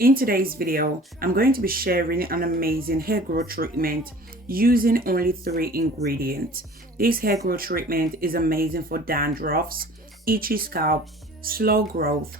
In today's video, I'm going to be sharing an amazing hair growth treatment using only 3 ingredients. This hair growth treatment is amazing for dandruffs, itchy scalp, slow growth,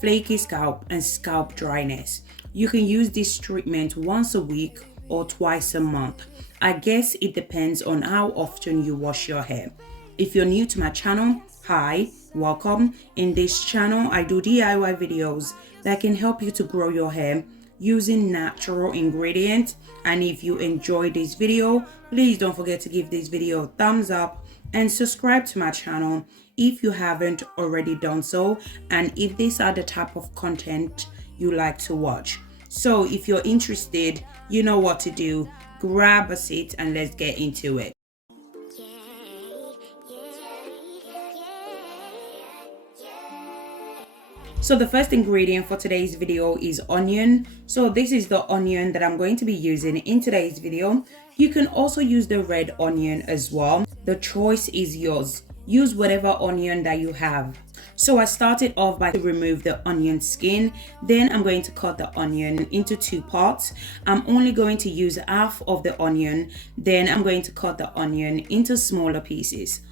flaky scalp, and scalp dryness. You can use this treatment once a week or twice a month. I guess it depends on how often you wash your hair. If you're new to my channel, hi, welcome. In this channel, I do DIY videos that can help you to grow your hair using natural ingredients. And if you enjoy this video, please don't forget to give this video a thumbs up and subscribe to my channel if you haven't already done so, and if these are the type of content you like to watch. So if you're interested, you know what to do. Grab a seat and let's get into it. So the first ingredient for today's video is onion. So this is the onion that I'm going to be using in today's video. You can also use the red onion as well. The choice is yours. Use whatever onion that you have. So I started off by remove the onion skin. Then I'm going to cut the onion into 2 parts. I'm only going to use half of the onion. Then I'm going to cut the onion into smaller pieces.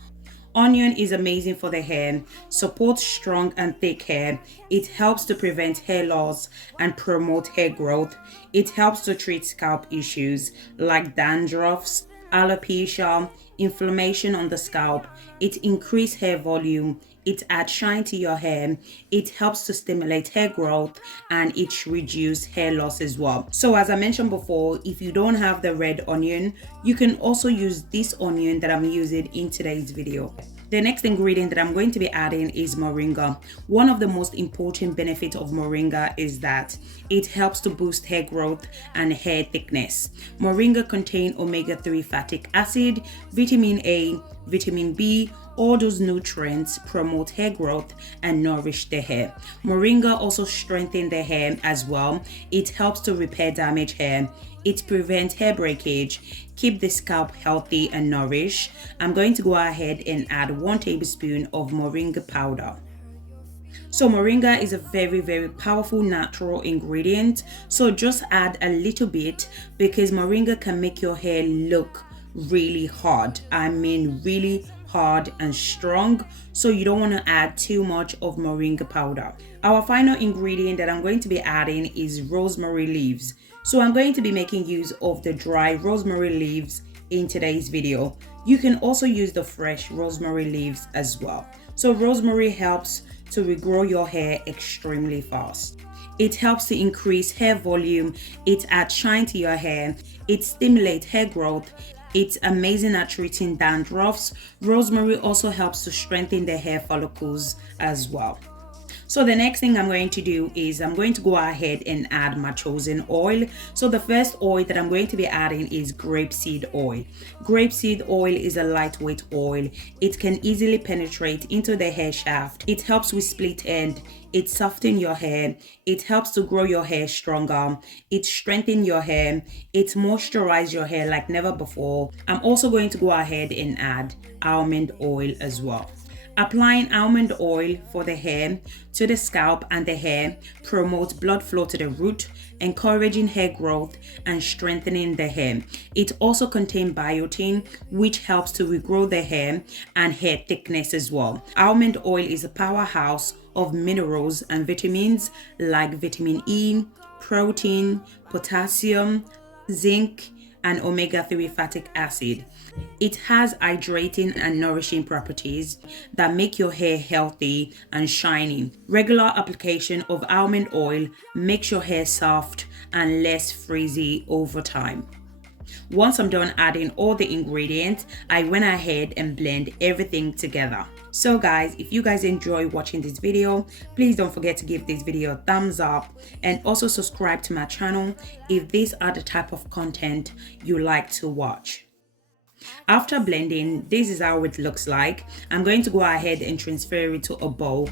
Onion is amazing for the hair, supports strong and thick hair. It helps to prevent hair loss and promote hair growth. It helps to treat scalp issues like dandruffs, alopecia, inflammation on the scalp. It increases hair volume. It adds shine to your hair. It helps to stimulate hair growth, and it reduces hair loss as well. So as I mentioned before, if you don't have the red onion, you can also use this onion that I'm using in today's video. The next ingredient that I'm going to be adding is moringa. One of the most important benefits of moringa is that it helps to boost hair growth and hair thickness. Moringa contains omega-3 fatty acid, vitamin A, vitamin B. All those nutrients promote hair growth and nourish the hair. Moringa also strengthens the hair as well. It helps to repair damaged hair. It prevents hair breakage, keep the scalp healthy and nourished. I'm going to go ahead and add 1 tablespoon of moringa powder. So moringa is a very powerful natural ingredient. So just add a little bit because moringa can make your hair look really hard. I mean really hard and strong. So you don't want to add too much of moringa powder. Our final ingredient that I'm going to be adding is rosemary leaves. So I'm going to be making use of the dry rosemary leaves in today's video. You can also use the fresh rosemary leaves as well. So rosemary helps to regrow your hair extremely fast. It helps to increase hair volume. It adds shine to your hair. It stimulates hair growth. It's amazing at treating dandruffs. Rosemary also helps to strengthen the hair follicles as well. So the next thing I'm going to do is I'm going to go ahead and add my chosen oil. So the first oil that I'm going to be adding is grapeseed oil. Grapeseed oil is a lightweight oil. It can easily penetrate into the hair shaft. It helps with split end. It softens your hair. It helps to grow your hair stronger. It strengthens your hair. It moisturizes your hair like never before. I'm also going to go ahead and add almond oil as well. Applying almond oil for the hair to the scalp and the hair promotes blood flow to the root, encouraging hair growth and strengthening the hair. It also contains biotin, which helps to regrow the hair and hair thickness as well. Almond oil is a powerhouse of minerals and vitamins like vitamin E, protein, potassium, zinc, and omega-3 fatty acid. It has hydrating and nourishing properties that make your hair healthy and shiny. Regular application of almond oil makes your hair soft and less frizzy over time. Once I'm done adding all the ingredients, I went ahead and blend everything together. So guys, if you guys enjoy watching this video, please don't forget to give this video a thumbs up and also subscribe to my channel if these are the type of content you like to watch. After blending, this is how it looks like. I'm going to go ahead and transfer it to a bowl.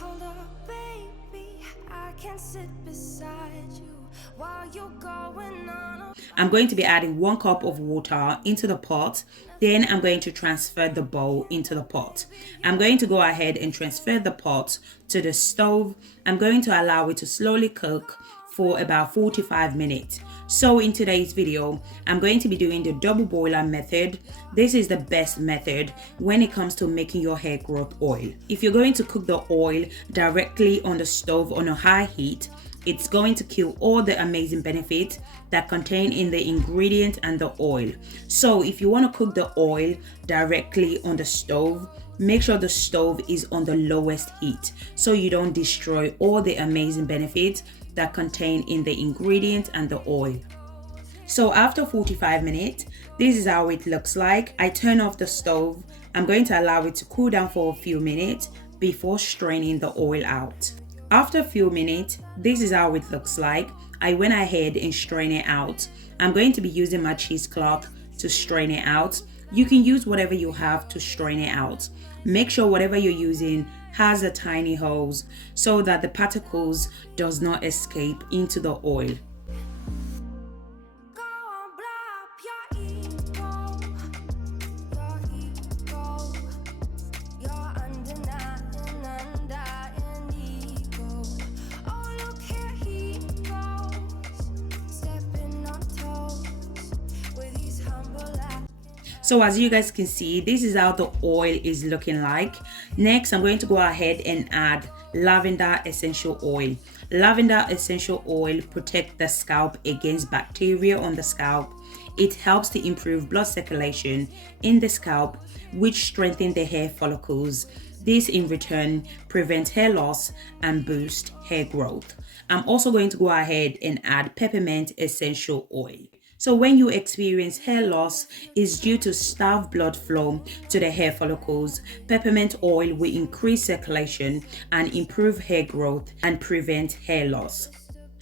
Hold up, baby, I'm going to be adding 1 cup of water into the pot. Then I'm going to transfer the bowl into the pot. I'm going to go ahead and transfer the pot to the stove. I'm going to allow it to slowly cook for about 45 minutes. So in today's video, I'm going to be doing the double boiler method. This is the best method when it comes to making your hair growth oil. If you're going to cook the oil directly on the stove on a high heat, it's going to kill all the amazing benefits that contain in the ingredient and the oil. So if you want to cook the oil directly on the stove, make sure the stove is on the lowest heat so you don't destroy all the amazing benefits that contain in the ingredient and the oil. So after 45 minutes, this is how it looks like. I turn off the stove. I'm going to allow it to cool down for a few minutes before straining the oil out. After a few minutes, this is how it looks like. I went ahead and strained it out. I'm going to be using my cheesecloth to strain it out. You can use whatever you have to strain it out. Make sure whatever you're using has a tiny hose so that the particles does not escape into the oil. So as you guys can see, this is how the oil is looking like. Next, I'm going to go ahead and add lavender essential oil. Lavender essential oil protects the scalp against bacteria on the scalp. It helps to improve blood circulation in the scalp, which strengthens the hair follicles. This in return prevents hair loss and boosts hair growth. I'm also going to go ahead and add peppermint essential oil. So when you experience hair loss is due to starved blood flow to the hair follicles, peppermint oil will increase circulation and improve hair growth and prevent hair loss.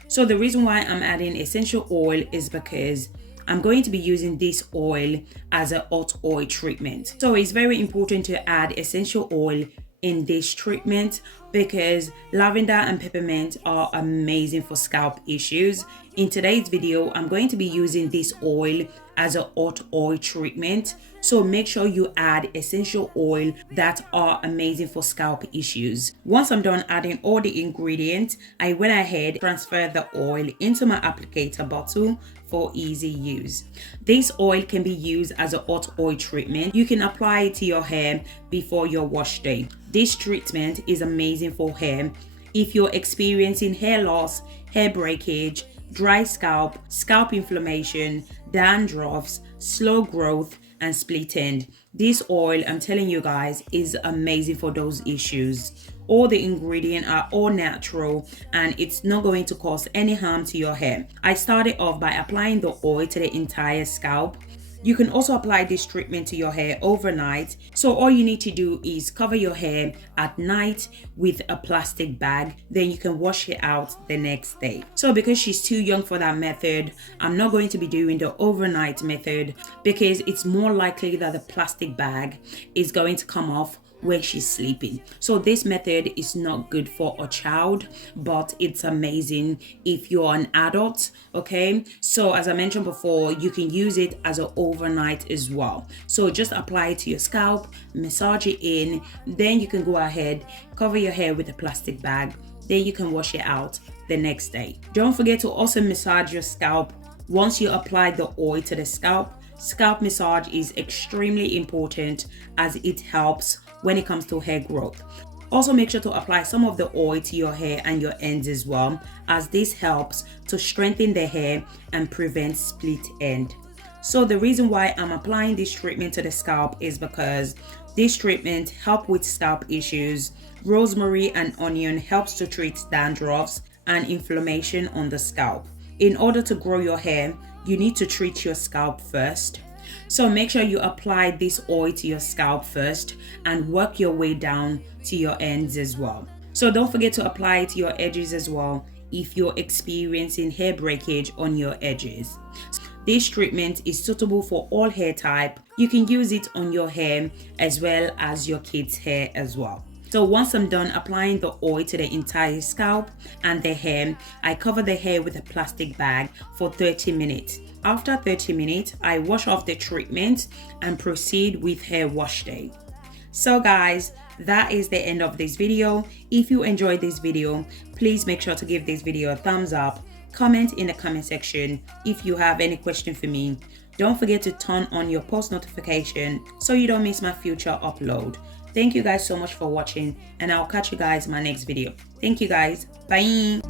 So the reason why I'm adding essential oil is because I'm going to be using this oil as a hot oil treatment. So it's very important to add essential oil in this treatment because lavender and peppermint are amazing for scalp issues. In today's video, I'm going to be using this oil as a hot oil treatment. So make sure you add essential oil that are amazing for scalp issues. Once I'm done adding all the ingredients, I went ahead and transferred the oil into my applicator bottle for easy use. This oil can be used as a hot oil treatment. You can apply it to your hair before your wash day. This treatment is amazing for hair. If you're experiencing hair loss, hair breakage, dry scalp, scalp inflammation, dandruffs, slow growth, and split end, this oil, I'm telling you guys, is amazing for those issues. All the ingredients are all natural and it's not going to cause any harm to your hair. I started off by applying the oil to the entire scalp. You can also apply this treatment to your hair overnight. So all you need to do is cover your hair at night with a plastic bag. Then you can wash it out the next day. So because she's too young for that method, I'm not going to be doing the overnight method because it's more likely that the plastic bag is going to come off when she's sleeping. So this method is not good for a child, but it's amazing if you're an adult. Okay, so as I mentioned before, you can use it as an overnight as well. So just apply it to your scalp, massage it in, then you can go ahead, cover your hair with a plastic bag, then you can wash it out the next day. Don't forget to also massage your scalp once you apply the oil to the scalp. Scalp massage is extremely important as it helps when it comes to hair growth. Also make sure to apply some of the oil to your hair and your ends as well, as this helps to strengthen the hair and prevent split end. So the reason why I'm applying this treatment to the scalp is because this treatment helps with scalp issues. Rosemary and onion helps to treat dandruffs and inflammation on the scalp. In order to grow your hair, you need to treat your scalp first. So make sure you apply this oil to your scalp first and work your way down to your ends as well. So don't forget to apply it to your edges as well if you're experiencing hair breakage on your edges. This treatment is suitable for all hair type. You can use it on your hair as well as your kids' hair as well. So once I'm done applying the oil to the entire scalp and the hair, I cover the hair with a plastic bag for 30 minutes. After 30 minutes, I wash off the treatment and proceed with hair wash day. So guys, that is the end of this video. If you enjoyed this video, please make sure to give this video a thumbs up. Comment in the comment section if you have any question for me. Don't forget to turn on your post notification so you don't miss my future upload. Thank you guys so much for watching, and I'll catch you guys in my next video. Thank you guys. Bye.